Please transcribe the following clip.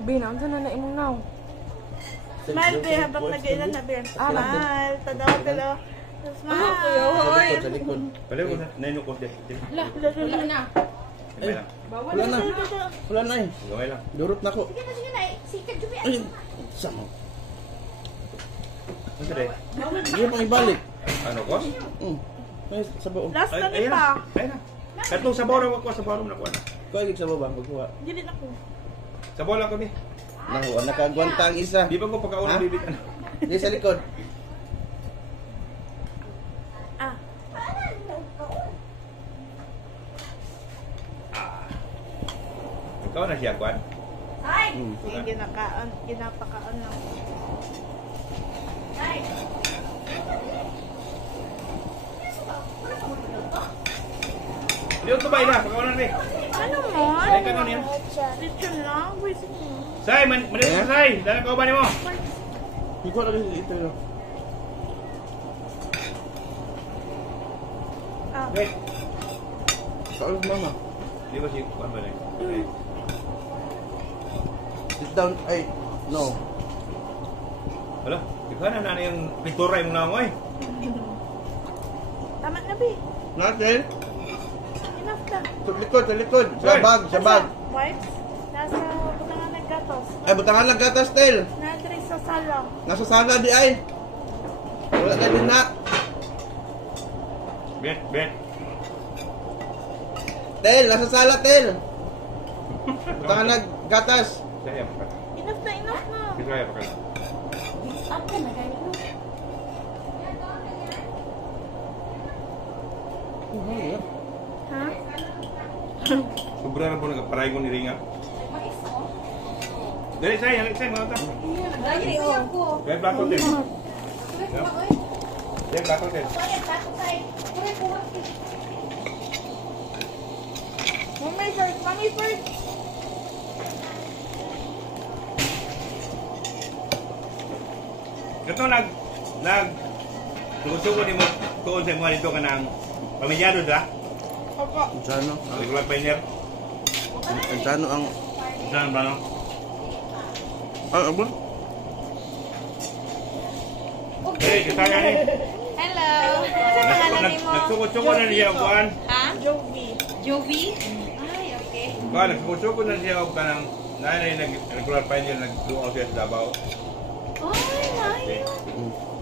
Binam sa na imong naw. Smile, be, habang nag-ilan na, be. Smile, tadaw. Smile. Sa likod. Pala ko na, nainok ko din. Wala na. Wala na. Wala na eh. Gawin lang. Durot na ko. Sige na, sikat jubi. Ay, sama. Ano sa day? Hindi pang ibalik. Ano ko? May sabaw. Last na Ayun pa. na. Ayun na. Katong sabaw na ko, sabaw na ko na. Kuha gid sabaw ba magkuha. Dili na ko. Sabaw lang ko ni. Nahuwa nakagwanta ang isa. Di ba ko pagkaunang bibig ano? Di sa likod. Ah. Ikaw na siya, Kwan. Ay! Sige, ginapakaon lang. Ay! Di ko tumay na, pagkaunang rin. Ano mo? Say ka nun yan. Lechon lang. Wisit mo. Say, manis ka, Say. Dala ka ba ni mo? Hindi ko lagi ito yun. Ah. Wait. Saan mama? Di ba si Kwan ba na yun? Sit down. Ay, no. Wala, ikaw na yung pintura yung nangoy. Tama na, be. Natin. Enough na. Sa likod. Sa bag, sa bag. Wipes? Nasa butangan ng gatos. Ay, butangan lang gatas, Tel. Nadre sa sala. Nasa sala di ay. Wala na din na. Bet. Tel, nasa sala, Tel. Butangan lang gatas. Saya pa ka. Enough na. Saya pa ka. Up ka na ganyan. Ha? Sobra na po nagparay ko ni Ringa. Dali, Say, mga ta. Dali ako. Kaya plato din. Kaya plato din. Mami first. Ito sugo ni mo tuon sa mga dito ka ng pamilyado da? Opo. Sano? Regular pioneer. Sano ang... Saan ba no? Ano ba? Eh, kita nga ni. Hello. Ano pangalan mo? Nagsuko-suko na niya kuan. Ha? Jovi. Jovi? Ay, okay. Kuan, nagsuko-suko na niya og kanang nanay nag regular pioneer nagduo siya sa Davao. Ay, Okay. nice.